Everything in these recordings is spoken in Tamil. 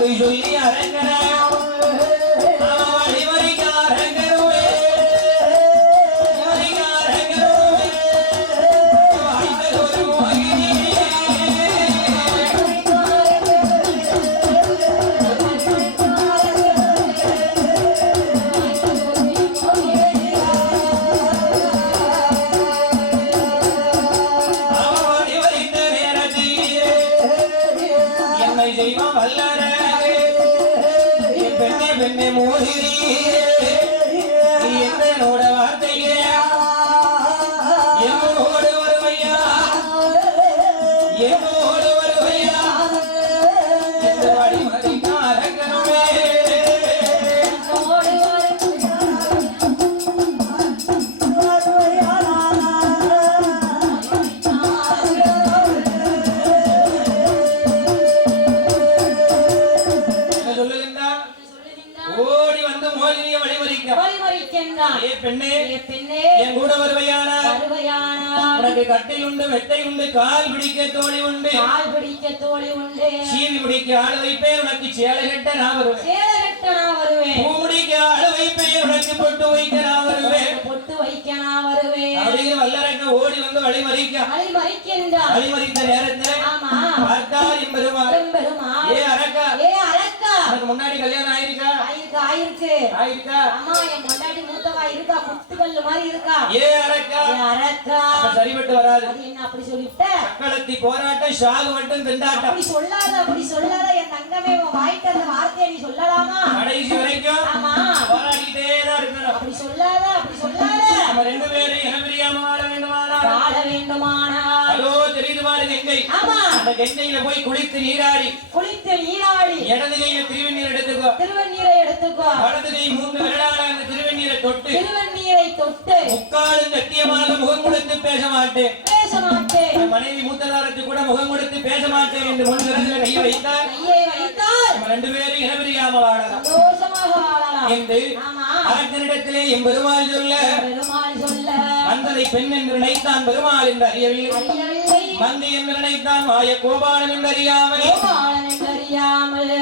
வந்து சொல்லி அரங்கன சீவி பிடிக்க ஆளு வைப்பேன் உனக்கு சேலை கட்ட நான் வருவேன் பூ முடிக்க ஆளு வைப்பேன் உனக்கு பொட்டு வைக்க நான் வருவேன் பொட்டு வைக்க நான் வருவேன் அப்படிங்கிற வல்லரங்க ஓடி வந்து அழி மறிக்கின்றார் வழிமறித்த நேரத்துல ஆமா. பார்த்தால் என்பதுமாறு பெருமாள் ஏ அரக்கா. ஏ உனக்கு முன்னாடி கல்யாணம் ஆயிருக்கா? ஆயிருக்கு ஆயிருக்கு. ஆயிருக்கா? அம்மா என் பொண்டாட்டி மூத்தவா இருக்கா? குத்துக்கல்லு மாதிரி இருக்கா? ஏ அரக்கா? ஏ அரக்கா. சரிபட்டு வராது. அது என்ன அப்படி சொல்லிவிட்ட மக்களத்தி போராட்டம் ஷாகு மட்டும் திண்டாட்டம். அப்படி சொல்லாத அப்படி சொல்லாத. என் தங்கமே உன் வாய்க்கு அந்த வார்த்தையை நீ சொல்லலாமா? கடைசி வரைக்கும் ஆமா. போராடிக்கிட்டே தான் இருக்கணும். அப்படி சொல்லாத அப்படி சொல்லாத. நம்ம ரெண்டு பேரும் இனம் பிரியாம வாழ வேண்டுமானால். வாழ வேண்டுமானால். பாரு கங்கை. ஆமா. அந்த கங்கையில போய் குளித்து நீராடி. குளித்து நீராடி. இடது கையில திருவண்ணீர் எடுத்துக்கோ. திருவண்ணீரை எடுத்துக்கோ. வலது கை மூன்று விரலால அந்த திருவண்ணீரை தொட்டு. திருவண்ணீரை தொட்டு. முக்காலும் கட்டியமாக முகம் கொடுத்து பேச மாட்டேன் பேச மாட்டேன் மனைவி மூத்ததாரத்து கூட முகம் கொடுத்து பேச மாட்டேன் என்று முன் விரலில் கையை வைத்தார் கையை நம்ம ரெண்டு பேரும் இனபிரியாம வாழலாம். சந்தோஷமாக வாழலாம். என்று அரசனிடத்திலே என் பெருமாள் சொல்ல பெருமாள் சொல்ல. வந்ததை பெண் என்று நினைத்தான் பெருமாள் என்று அறியவில்லை. மந்தி என்று நினைத்தான் மாய கோபாலன் என்று அறியாமல்.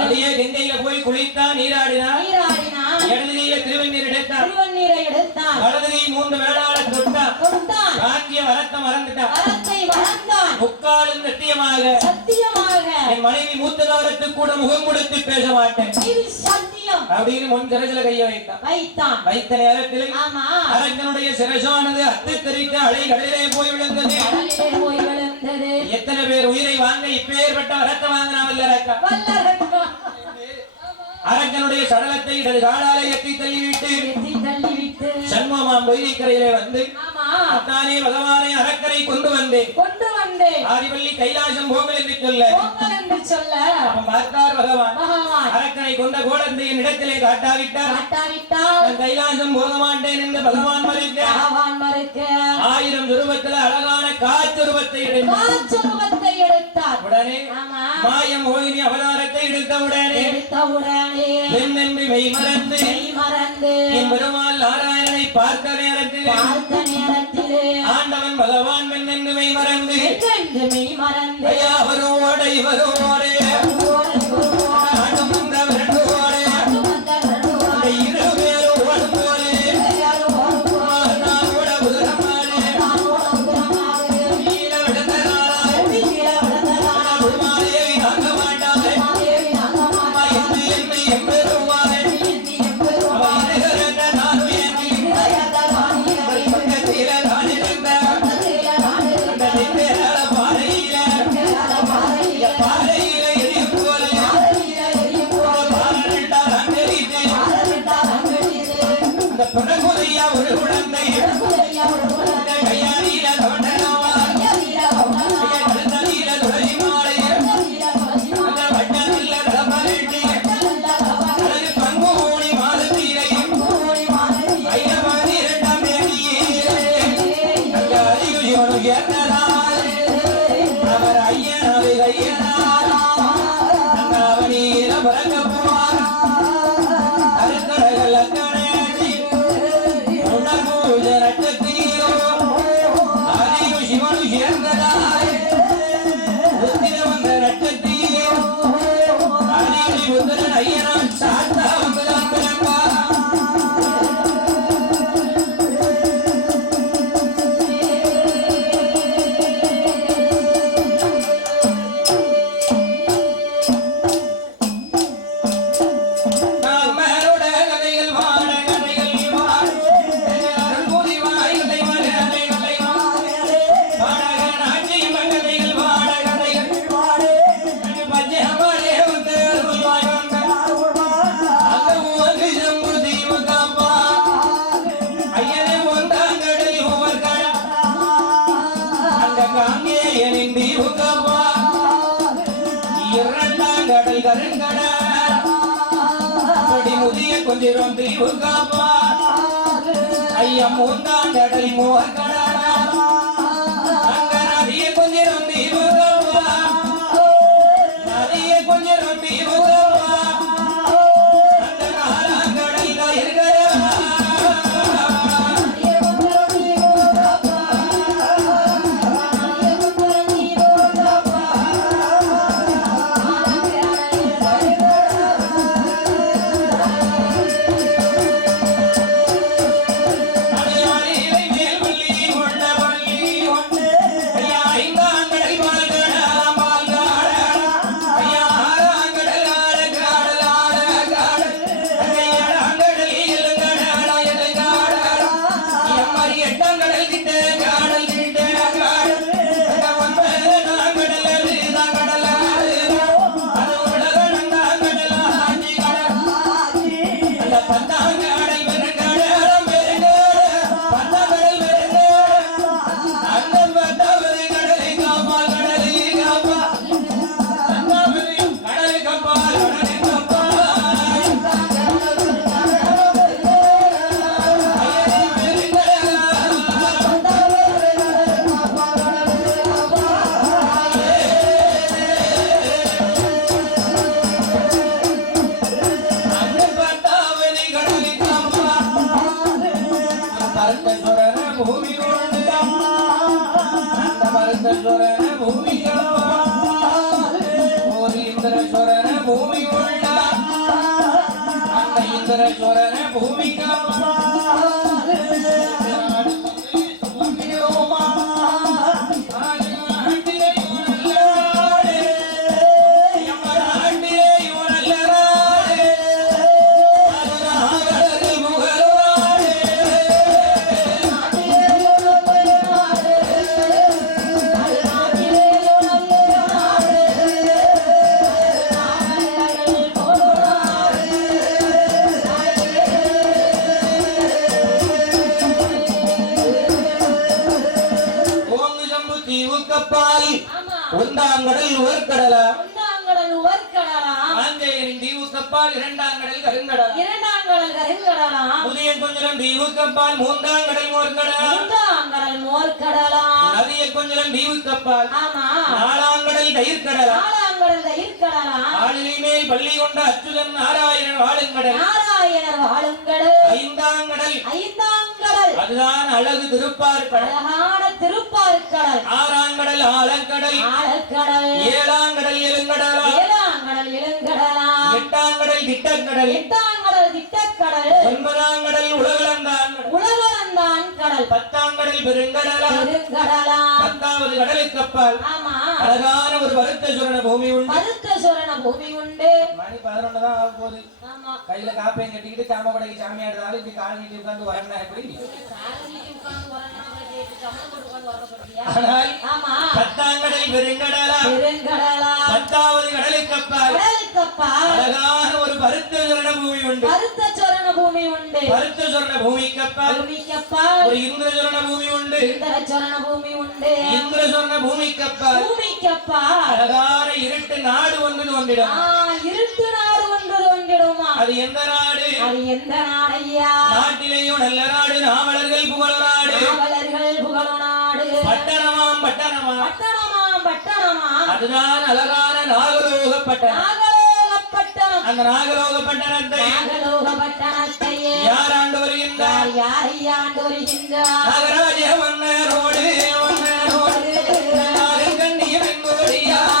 அப்படியே கங்கையில போய் குளித்தான் நீராடினான். நீராடினான். இடது கையில திருவண்ணீர் எடுத்தான். திருவண்ணீரை எடுத்தான். வலது கை மூன்று வேளாள தொட்டான். கொடுத்தான் ராஜ்ய வரத்தை மறந்துட்டான். வரத்தை மறந்தான். முக்காலும் சத்தியமாக. சத்தியமாக. என் மனைவி மூத்ததாரத்து கூட முகம் கொடுத்து பேச மாட்டேன். அப்படின்னு முன் சிறசில கையை வைத்தான். வைத்தான். வைத்த நேரத்தில் அரங்கனுடைய சிரசானது அத்து தெரித்த அலை கடலிலே போய் விழுந்தது. போய் விழுந்தது எத்தனை பேர் உயிரை வாங்க இப்பேற்பட்ட வரத்தை வாங்கினான் அரக்கா வல்லரக்கா. அரக்கனுடைய சடலத்தை இடது காலாலை எத்தி தள்ளிவிட்டு சண்முகமாம் பொய்கைக்கரையிலே வந்து அத்தானே பகவானை அரக்கரை கொண்டு வந்தேன். கொண்டு வந்தேன். ஆதிவள்ளி கைலாசம் போங்கள் என்று சொல்ல. போங்கள் என்று சொல்ல. பார்த்தார் பகவான். அரக்கனை கொண்ட கோலத்தை என் இடத்திலே காட்டாவிட்டார். காட்டாவிட்டால் நான் கைலாசம் போக மாட்டேன் என்று பகவான் மறுக்க பகவான் மறுக்க ஆயிரம் துருவத்தில் அழகான எடுத்தார் காச்சுருவத்தை எடுத்தார். உடனே மாயம் மோகினி அவதாரத்தை எடுத்தவுடனே எடுத்தவுடனே பெண் என்று மெய் மறந்து மெய் மறந்து என் பெருமாள் நாராயணனை பார்த்த நேரத்தில் பார்த்த நேரத்திலே ஆண்டவன் பகவான் பெண் என்று மெய் மறந்து மெய் மறந்து ஐயா வருவோடை வருவோடே ஓடி மிகுதமா இரண்டாம் கடை. கருங்கட முதிய கொஞ்சம் ஐயா மூன்றாம் மோகடா அந்த ஆமா. ஒன்றாங்கடல் உவர்கடலா? ஆஞ்சேயரின் தீவு கப்பால் இரண்டாங்கடல் கருங்கடலா. இரண்டாங்கடல் கருங்கடலாம் புதிய கொஞ்சலம் தீவு கப்பால் மூன்றாங்கடல் மோர்கடலா. மூன்றாங்கடல் மோர்கடலாம் நதிய கொஞ்சலம் தீவு கப்பால் ஆமா. நாலாங்கடல் கயிர்கடலா நாலாங்கடல் தயிர்கடலாம் ஆளிலை மேல் பள்ளி கொண்ட அச்சுதன் நாராயணன் வாழுங்கடல். நாராயணர் வாழுங்கடல். ஐந்தாங்கடல் ஐந்தாங்கடல் அதுதான் அழகு திருப்பார்கடல் அழகான திருப்பார்கடல் ஆறாங்கடல் ஆழங்கடல் ஆழக்கடல் ஏழாங்கடல் எழுங்கடலா. ஏழாங்கடல் இளங்கடலாம் எட்டாங்கடல் திட்டக்கடல் எட்டாங்கடல் திட்டக்கடல். ஒன்பதாங்கடல் உலகளந்தான் உலகளந்தான் கடல் பத்தாங்கடல் பெருங்கடலா. பெருங்கடலாம் பத்தாவது கடலுக்கு அப்பால். ஆமா. அழகான ஒரு வருத்த சுரண பூமி உண்டு. மருத்த சுரண பூமி உண்டு. மணி பதினொன்று தான் ஆக போகுது கையில காப்பையும் கட்டிக்கிட்டு சாம கடைக்கு சாமி ஆடுறாலும் இப்படி கால் நீட்டி உட்கார்ந்து வரணும் எப்படி? ஆனால் ஆமா. பத்தாங்கடல் பெருங்கடலா. பெருங்கடலாம் பத்தாவது கடலுக்கு அப்பால் கடலுக்கப்பா அழகான ஒரு பருத்த சுரண பூமி உண்டு. மருத்த சுரண பூமி உண்டு. பருத்த சுரண பூமிக்கு அப்பால் பூமிக்கப்பா ஒரு இந்திர சுரண பூமி உண்டு. இந்தர சுரண பூமி உண்டு. இந்திர சுரண பூமிக்கு அப்பால் பூமிக்கப்பா அழகான இருட்டு நாடு ஒன்று ஆ, இருட்டு நாடு ஒன்று தோன்றிடுமா அது எந்த நாடு? அது எந்த நாடையா நாட்டிலேயும் நல்ல நாடு நாவலர்கள் புகழ நாடு. காவலர்கள் புகழும் நாடு. பட்டணமாம் பட்டணமா? பட்டணமா பட்டணமா? அதுதான் அழகான நாகலோக பட்டணம் நாகலோகப்பட்டணம். அந்த நாகலோக பட்டணத்தை நாகலோக பட்டணத்தையே யார் ஆண்டு வருகின்றார்? யார் யாண்டு வருகின்றார்? நாகராஜ மன்னரோடு மன்னரோடு Yeah.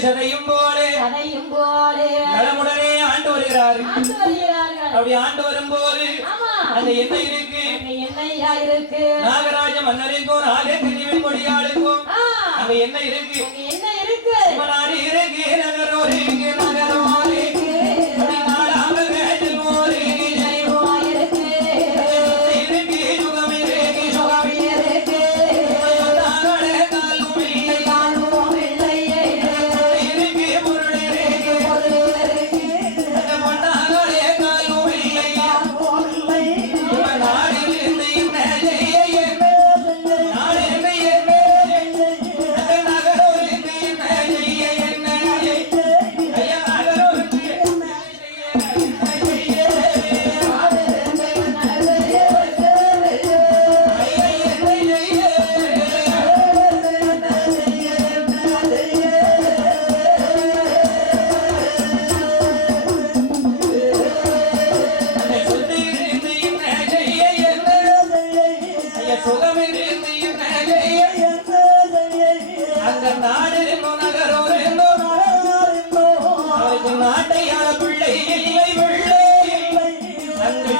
சதையும் போலே கதையும் போலே. நலமுடனே ஆண்டு வருகிறார். அப்படி ஆண்டு வரும்போது அந்த எண்ணெய் இருக்கு? என்னையா இருக்கு? நாகராஜ மன்னருக்கும் நாகக்கண்ணி பெண்முடியாளுக்கும் ஆ, அங்க என்ன இருக்கு? என்ன இருக்கு? நகரோ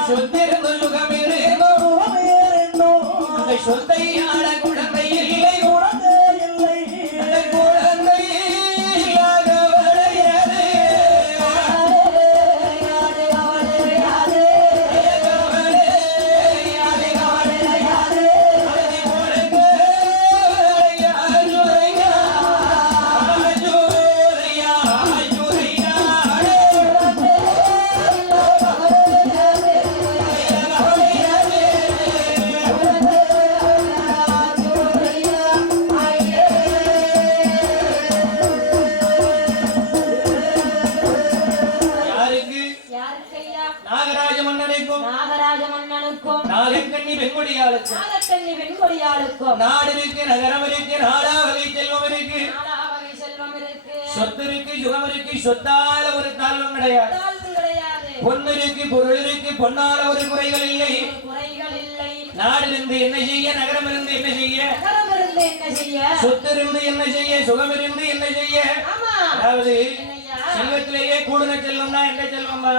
சொத்திருந்த சுகமிருந்தோ சொத்தையான குழந்தை இல்லை நாகக்கண்ணி பெண்கொடியாளுக்கும் நாகக்கண்ணி வெண்கொடியாளுக்கும் நாடு இருக்கு நகரம் இருக்கு நாடா வகை செல்வம் இருக்கு சொத்து இருக்கு சுகம் இருக்கு சொத்தால ஒரு தாழ்வம் கிடையாது. பொண்ணு இருக்கு பொருள் இருக்கு பொன்னால ஒரு குறைகள் இல்லை. நாடு இருந்து என்ன செய்ய நகரம் இருந்து என்ன செய்ய? சொத்து இருந்து என்ன செய்ய சுகம் இருந்து என்ன செய்ய? அதாவது செல்வத்திலேயே கூடுன செல்வம்னா என்ன செல்வம்மா?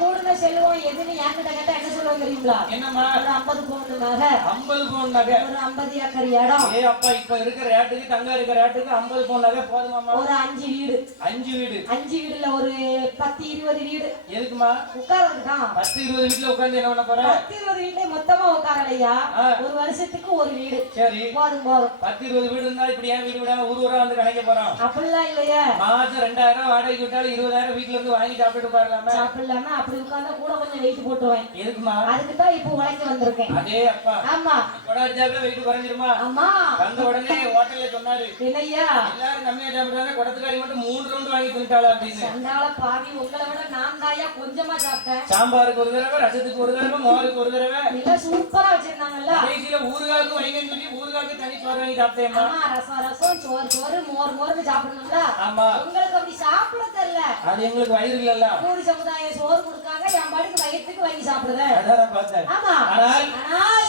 கூடுன செல்வம் எதுன்னு என்கிட்ட கேட்டா என்ன சொல்லுவாங்க தெரியுங்களா? என்னம்மா? ஒரு ஐம்பது பவுன் நகை ஐம்பது பவுன் நகை ஒரு ஐம்பது ஏக்கர் இடம். ஏ அப்பா இப்ப இருக்கிற ரேட்டுக்கு தங்க இருக்கிற ரேட்டுக்கு ஐம்பது பவுன் நகை போதுமாம்மா? ஒரு அஞ்சு வீடு. அஞ்சு வீடு. அஞ்சு வீடுல ஒரு பத்து இருபது வீடு. எதுக்குமா உட்கார்றதுதான் பத்து இருபது வீட்டுல உட்கார்ந்து என்ன பண்ண போற? பத்து இருபது வீட்டுல மொத்தமா உட்காரலையா. ஒரு வருஷத்துக்கு ஒரு வீடு. சரி. போதும் போதும். பத்து இருபது வீடு இருந்தா இப்படி ஏன் வீடு விடாம ஊர் ஊரா வந்து கணக்க போறோம் அப்படிலாம் இல்லையா. மாசம் ரெண்டாயிரம் வாடகைக்கு விட்டாலும் இருபதாயிரம் வீட்டுல இருந்து வாங்கி சாப்பிட்டு பாருலாமே சாப்பிடலாம அப்படி உட்கார்ந்தா கூட கொஞ்சம் வெயிட் போட்டுருவேன். எதுக்குமா? அதுக்கு தான் இப்போ உழைக்க வந்திருக்கேன். அதே அப்பா. ஆமா. கொடாச்சாப்ல வெயிட் குறைஞ்சிருமா? ஆமா. வந்த உடனே ஹோட்டல்ல சொன்னாரு. என்னய்யா? எல்லாரும் கம்மியா சாப்பிடுறாங்க குடத்துக்காரி மட்டும் மூணு ரவுண்டு வாங்கி தின்ட்டாளா அப்படின்னு. சண்டால பாவி உங்களை விட நான் தாயா கொஞ்சமா சாப்பிட்டேன். சாம்பாருக்கு ஒரு தடவை ரசத்துக்கு ஒரு தடவை மோருக்கு ஒரு தடவை. எல்லாம் சூப்பரா வச்சிருந்தாங்கல்ல? கடைசியில ஊறுகாய்க்கு வைங்கன்னு சொல்லி ஊறுகாய்க்கு தனி சோறு வாங்கி சாப்பிட்டேம்மா. ரசம் ரசம் சோறு சோறு மோர் மோர்னு சாப்பிடணும்ல? ஆமா. உங்களுக்கு அப்படி சாப்பிட தெரியல. அது எங்களுக்கு வயிறு இல்லல்ல. கூடி சமுதாயம் சோறு கொடுக்காங்க என் பாட்டுக்கு வயிற்றுக்கு வாங்கி பார்த்தேன். ஆமா.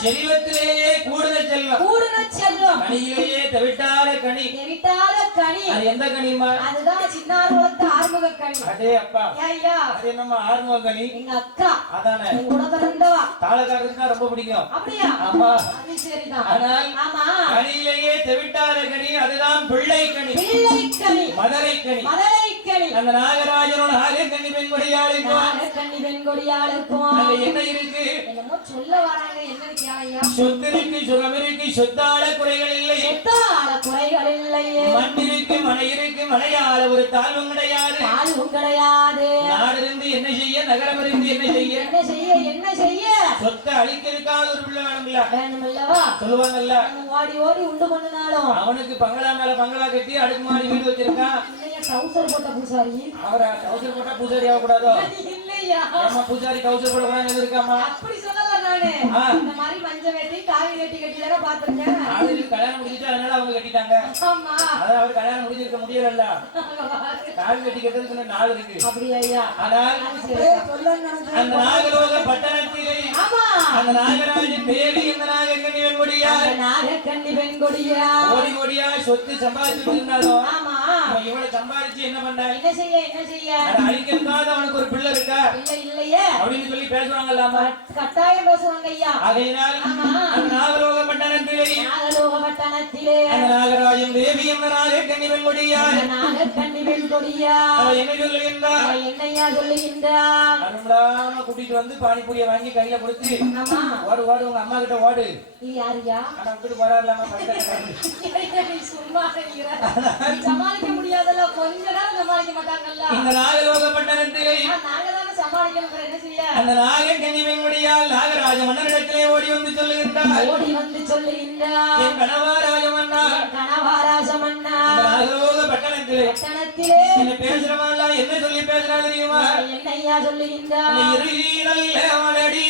செல்வத்திலேயே கூடுதல் செல்வம். கூடுன செல்வம். கனியிலேயே தவிட்டாத கனி. எவிட்டாத கனி. அது எந்த கனிமா அதுதான் சின்னார் வளர்த்த ஆறுமுக கனி. அதே அப்பா. ஐயா அது என்னம்மா ஆர்மோ கனி? எங்க அக்கா. அதானே. கூட பிறந்தவா? ரொம்ப பிடிக்கும். அப்படியா? ஆமா. அது சரிதான். ஆனால் ஆமா. கனியிலேயே தவிட்டாத கனி அதுதான் பிள்ளை கனி. பிள்ளை கனி. மதுரை கனி. மதுரை கனி அந்த நாகராஜனோட ஆகக்கண்ணி பெண்படியாளுக்கும் கண்ணி வெண்கொடியாளுக்கும் அங்க என்ன இருக்கு? என்னமோ சொல்ல வராங்க கேளையா சொத்து இருக்கு சுகம் இருக்கு சொத்தால குறைகள் இல்லை. எத்தால குறைகள் இல்லையே மண் இருக்கு மனை இருக்கு மனையால ஒரு தாழ்வும் கிடையாது. தாழ்வும் கிடையாது. நாடு இருந்து என்ன செய்ய நகரம் இருந்து என்ன செய்ய? என்ன செய்ய என்ன செய்ய? சொத்தை அழிக்கிறதுக்காக ஒரு பிள்ளை வேணும்ல. வேணுமில்லவா? சொல்லுவாங்கல்ல. ஓடி ஓடி உண்டு பண்ணினாலும். அவனுக்கு பங்களா மேல பங்களா கட்டி அடுக்குமாடி வீடு வச்சிருக்கான். இல்லையா டவுசர் போட்ட பூசாரி. அவரை? கவுசர் போட்டா பூசாரி ஆகக்கூடாதோ? இல்லையா? ஏமா பூசாரி கவுசர் போடக்கூடாதுன்னு இருக்காமா அப்படி சொல்லல நானு. மஞ்சள் வேட்டி காவி கட்டி தானே பாத்திருக்கேன். ஆளுக்கு கல்யாணம் முடிஞ்சிட்டு அதனால அவங்க கட்டிட்டாங்க. ஆமா. அதான் அவர் கல்யாணம் முடிஞ்சிருக்க முடியல கால் கட்டி கட்டுறதுக்கு இன்னும் நாள் இருக்கு. அப்படியா ஐயா ஆனால் அந்த நாகலோக பட்டணத்திலே ஆமா. அந்த நாகராஜன் தேவி இந்த நாகக்கண்ணி வெண்கொடியார் நாகக்கண்ணி பெண்கொடியா கோடி கோடியா சொத்து சம்பாதிச்சு இருந்தாலும் ஆமா. இவ்வளவு சம்பாதிச்சு என்ன பண்ணாய் என்ன செய்ய என்ன செய்ய? அழிக்கிறதுக்காக அவனுக்கு ஒரு பிள்ளை இருக்கா? இல்ல இல்லையே. அப்படின்னு சொல்லி பேசுவாங்கல்லாமா கட்டாயம் பேசுவாங்க ஐயா. ஆகையினால் ஆமா. அந்த நாகலோக பட்டணத்திலே நாகலோக பட்டணத்திலே அந்த நாகராஜன் தேவி இந்த நாகக்கண்ணி வெண்கொடியார் நாகக்கண்ணி என்ன சொல்லுகின்றார். என்னையா கூட்டிட்டு வந்து பானிபூரியை வாங்கி கையில கொடுத்து ஆமா. ஓடு ஓடு உங்க அம்மா கிட்ட ஓடு நீ யாருயா? ஆனா விட்டுட்டு போறாருலாம சமாளிக்க முடியாதல்ல. கொஞ்ச நேரம் சமாளிக்க மாட்டாங்கல்ல. இந்த நாகலோக பட்டணத்திலே ஆ, நாங்க தானே சமாளிக்கணும் என்ன செய்ய? அந்த நாகக்கண்ணி வெண்கொடியால் நாகராஜ மன்னனிடத்திலே ஓடி வந்து சொல்லுகின்றார் ஓடி வந்து சொல்லுகின்றான் என் கணவா ராஜமன்னா கணவாராசமன்னா இந்த நாகலோக பட்டணத்திலே. பட்டணத்திலே. என்ன பேசுறவன்லாம் என்ன சொல்லி பேசுறா தெரியுமா? என்னையா சொல்லுகின்றான் இந்த இறுதியில வளடி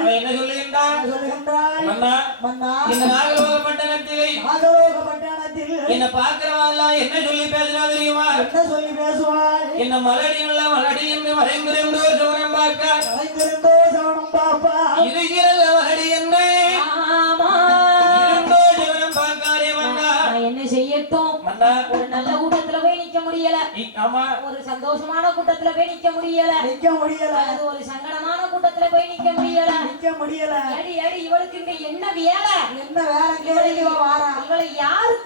அவன் என்ன சொல்லுகின்றான் மன்னா இந்த நாகலோக பட்டணத்திலே என்ன பாக்குறவாள்லாம் என்ன சொல்லி பேசுறா தெரியுமா? சொல்லி பேசுவாள் என்ன மலடி நல்ல மலடி என்று வரைந்திருந்தோ சோரம் பார்க்க? அழைந்திருந்தோ சவனம் பாப்பா இருக்கிறல்ல முடியல. ஆமா. ஒரு சந்தோஷமான கூட்டத்துல போய் நிக்க முடியல. நிக்க முடியல. அது ஒரு சங்கடமான கூட்டத்துல போய் நிக்க முடியல. நிக்க முடியல. அடி அடி இவளுக்கு இங்க என்ன வேலை? என்ன வேலை கேள்வி வாரா. இவளை யார்